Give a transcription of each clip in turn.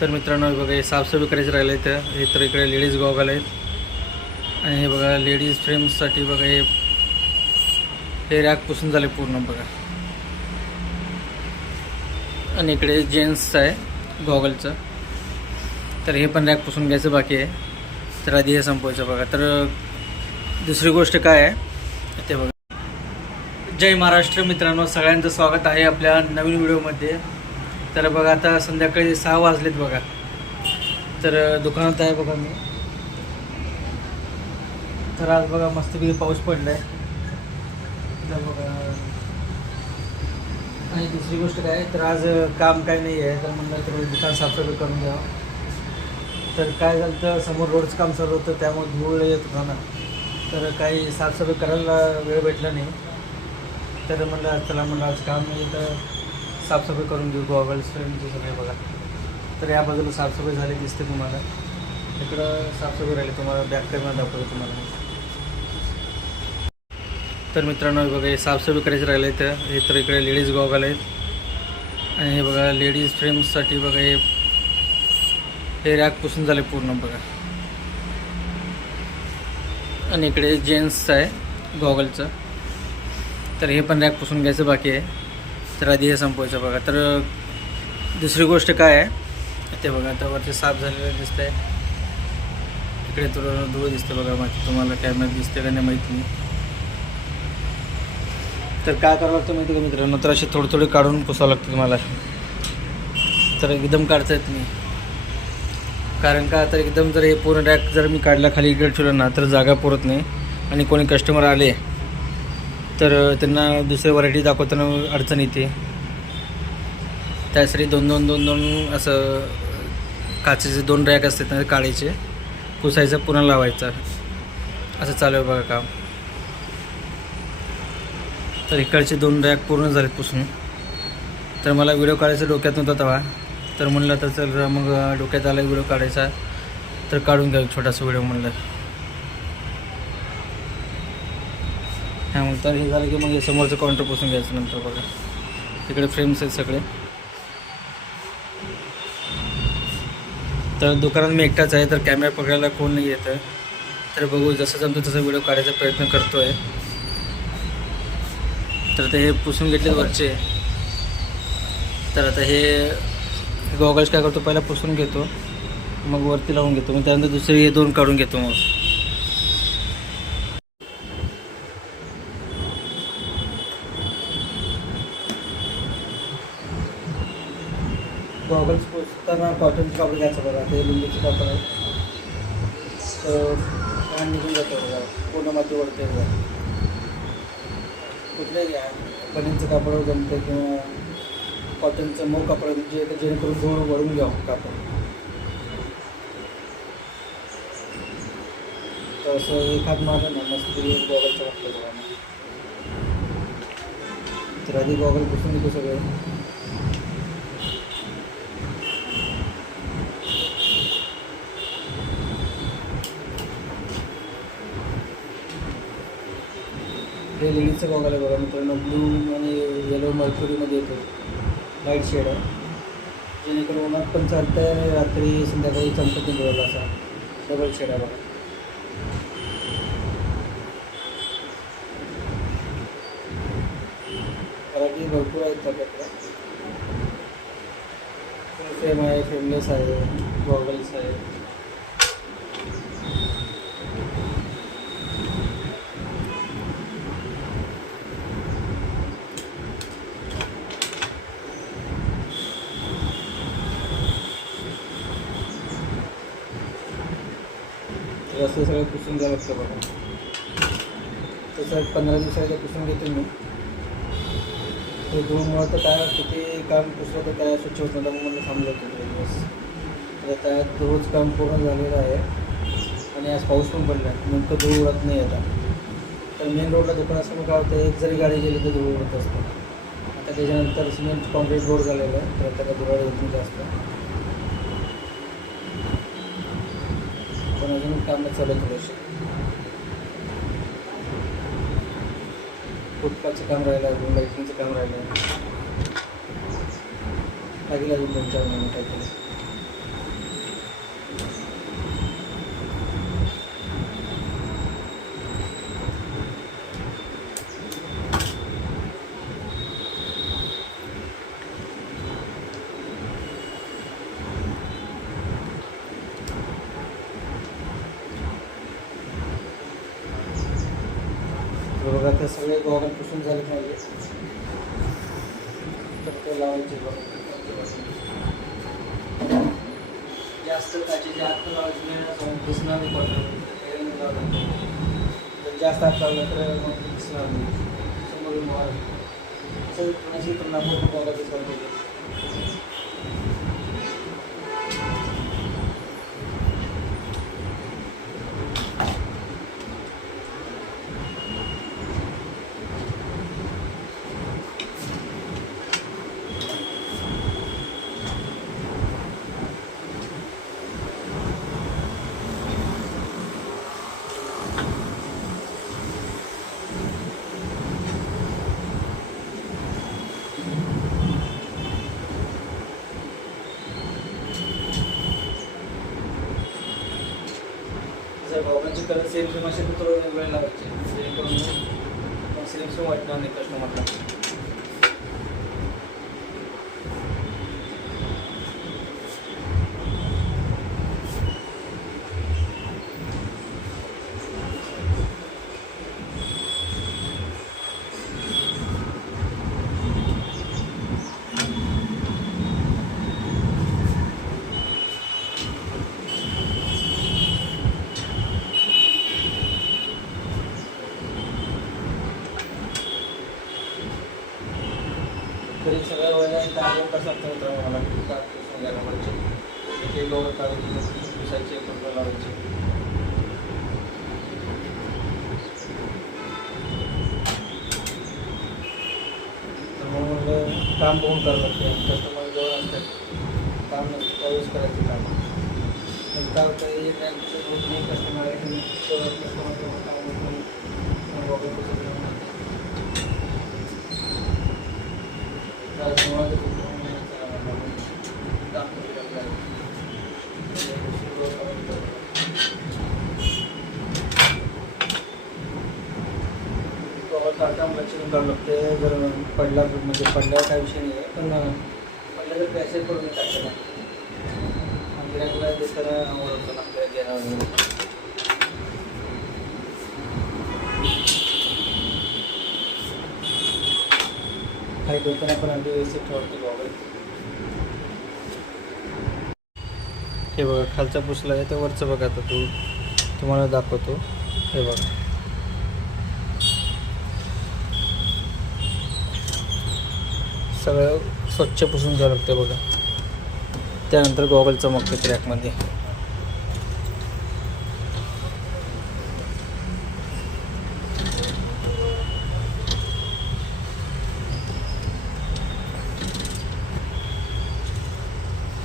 तर मित्रांनो बघा हे साफसफाई करायचं राहिलं तर हे तर इकडे लेडीज गॉगल आहेत आणि हे बघा लेडीज फ्रेम्ससाठी बघा हे रॅक पुसून झाले पूर्ण बघा. आणि इकडे जेंट्सचं आहे गॉगलचं, तर हे पण रॅक पुसून घ्यायचं बाकी आहे. तर आधी हे संपवायचं बघा. तर दुसरी गोष्ट काय आहे ते बघा. जय महाराष्ट्र मित्रांनो, सगळ्यांचं स्वागत आहे आपल्या नवीन व्हिडिओमध्ये. तर बघा आता संध्याकाळी 6 वाजलेत बघा. तर दुकानात आहे बघा मी. तर आज बघा मस्तपैकी पाऊस पडला आहे तर बघा. आणि दुसरी गोष्ट काय तर आज काम काय नाही आहे, तर म्हणलं तर दुकान साफसफाई करून घ्यावं. तर काय झालं तर समोर रोडचं काम चालू होतं, त्यामुळे धूळ येत होता ना, तर काही साफसफाई करायला वेळ भेटला नाही. तर म्हणलं चला म्हणलं आज काम नाही तर साफसफाई करून घेऊ गॉगल्स फ्रेमचे सगळे बघा. तर या बाजूला साफसफाई झाली दिसते तुम्हाला. इकडं साफसफाई राहिली, तुम्हाला बॅक कॅमेरा दाखवतो तुम्हाला. तर मित्रांनो बघा हे साफसफाई करायचं राहिलं तर हे तर इकडे लेडीज गॉगल आहेत आणि हे बघा लेडीज फ्रेम्ससाठी बघा हे रॅक पुसून झाले पूर्ण बघा. आणि इकडे जेंट्सचं आहे गॉगलचं, तर हे पण रॅक पुसून घ्यायचं बाकी आहे. तर आधी हे संपवायचं बघा. तर दुसरी गोष्ट काय आहे ते बघा. आता वरती साफ झालेलं दिसतं आहे, इकडे थोडं धूळ दिसते बघा. माहिती तुम्हाला कॅमेरा दिसते का नाही माहीत नाही. तर काय करावं लागतं माहिती का मित्रांनो, तर असे थोडे थोडे काढून पुसावं लागतं तुम्हाला. तर एकदम काढता येत नाही, कारण का तर एकदम जर हे पूर्ण रॅक जर मी काढला खाली इकडे ठेवलं ना तर जागा पुरत नाही. आणि कोणी कस्टमर आले तर त्यांना दुसरी व्हरायटी दाखवताना अडचण येते. त्यासाठी दोन असं काचेचे 2 रॅक असतात ना काढायचे, पुसायचं पुन्हा लावायचं, असं चालू आहे बघा काम. तर इकडचे 2 रॅक पूर्ण झालेत पुसून. तर मला व्हिडिओ काढायचा डोक्यात नव्हता तेव्हा, तर म्हणलं तर चल मग डोक्यात आला व्हिडिओ काढायचा तर काढून घ्या छोटासा व्हिडिओ म्हणलं. हां मग तर हे झालं की मग हे समोरचं काउंटर पुसून घ्यायचं नंतर बघा. तिकडे फ्रेम्स आहेत सगळे. तर दुकानात मी एकटाच आहे, तर कॅमेरा पकडायला कोण नाही येतं. तर बघू जसं जमतं तसं व्हिडिओ काढायचा प्रयत्न करतो आहे. तर ते हे पुसून घेतले वरचे. तर आता हे गॉगल्स काय करतो पहिला पुसून घेतो, मग वरती लावून घेतो, मग त्यानंतर दुसरे हे 2 काढून घेतो. मग गॉगल्स पुसताना कॉटनचं कापड घ्यायचं बघा. ते लिंबूचं कापड आहे, तर घाण निघून जातं बघा, पूर्ण माती ओढते बघा. कुठलंही घ्या, पनीरचं कापड जमतं किंवा कॉटनचं मऊ कापड, म्हणजे जेणेकरून धूळ वळून घ्यावं कापड. तर असं एक हात मारलं ना मस्त गॉगलचं वाटतं बघा. तर आधी गॉगल पुसून घेतो सगळे. हे लेडीजचं गॉगल आहे बघा मित्रांनो. ब्लू आणि येलो मर्क्युरीमध्ये येतो, लाईट शेड आहे, जेणेकरून उन्हात पण चालतं आहे आणि रात्री संध्याकाळी चमकत नाही डोळ्याला. असा डबल शेड आहे बघा. व्हरायटी भरपूर आहेत त्याच्याकडे. फ्रेम आहे, फ्रेमलेस आहे, गॉगल्स आहे. तर असं सगळं पुसून घ्यावं लागतं बघा. तसं 15 दिवसाला पुसून घेतो मी. ते धूळमुळं तर काय किती काम पुसलं तर काय स्वच्छ होतं ना, मग मला थांबलं होतं 3 दिवस. तर त्यात रोज काम पूर्ण झालेलं आहे आणि आज पाऊस पण पडला आहे, नेमकं धूळ उडत नाही आता. तर मेन रोडला दुकान असल्यामुळे काय होतं, एक जरी गाडी गेली तर धूळ उडत असतं. आता त्याच्यानंतर सिमेंट कॉन्क्रीट रोड झालेलं आहे, तर त्याला धुळा येत नाही जास्त. पण अजून कामं चालू आहे थोडेसे. फुटपाथचं काम राहिलं, अजून लाईटिंगचं काम राहिलं. लागेल अजून 2-4 महिने काहीतरी. तर सगळे गॉगल पुसून झाले पाहिजे. तर ते लावायचे जास्त काचेचे हात लावायचे नाही, दिसणार नाही पडलं. जास्त हात लावला तर मग दिसणार नाही समोरून असं कोणाशी पण आपण बघायला दिसणार पाहिजे. जर गॉगलचे कलर सेम सेम असेल तर थोडं वेळ लावायचे, जेणेकरून सेम सेम वाटणार नाही कस्टमरला. तरी सगळ्या वेळेला एक अर्धा तास लागतो मित्रांनो मला पुसून घ्यायला पाहिजे. एक गॉगल काढायची, पुसायचे, कपडे लावायचे. तर मग म्हटलं काम बघून करावं लागते. कस्टमर जवळ असतात, काम नसतं त्यावेळेस करायचं काम. मग काय होतं एक टाईम होत नाही कस्टमर कस्टमर काम होत नाही गॉगल पुसून काढता लक्ष देऊन काढू लागते. जर पडला म्हणजे पडल्यावर काय विषय नाही आहे, पण पडल्या जर पॅसेज पडून टाकलं आणि गिरायला देताना ओळखतो आपल्या घेणार. काही डोक्याने पण अगदी व्यवस्थित ठेवतो गॉगल. हे बघा खालचा पुसला आहे, तर वरचं बघा आता तुम्हाला दाखवतो. हे बघा सगळं स्वच्छ पुसून घ्यावं लागतं बघा. त्यानंतर गॉगल चमकते ट्रॅकमध्ये.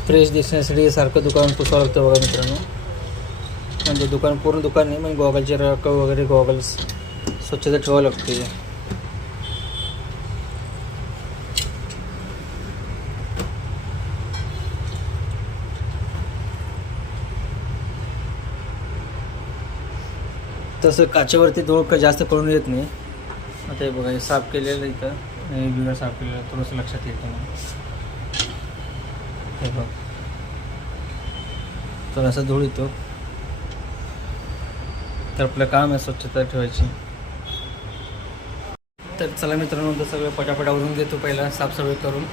फ्रेश दिसण्यासाठी सारखं दुकान पुसावं लागतं बघा मित्रांनो. म्हणजे दुकान पूर्ण दुकान नाही, म्हणजे गॉगलचे रॅक वगैरे गॉगल्स स्वच्छता ठेवावं लागते. तसं काचेवरती धूळ जास्त करून येत नाही. आता हे बघा हे साफ केलेलं इथं, हे बिघड साफ केलेलं थोडंसं लक्षात येतं मग. हे बघ थोडासा धूळ येतो, तर आपलं काम आहे स्वच्छता ठेवायची. तर चला मित्रांनो तर सगळं पटापट आवरून घेतो पहिला साफसफाई करून.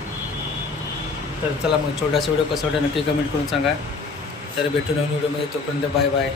तर चला मग छोटासा व्हिडिओ कसा वाटला नक्की कमेंट करून सांगा. तर भेटू नवीन व्हिडिओमध्ये, तोपर्यंत बाय बाय.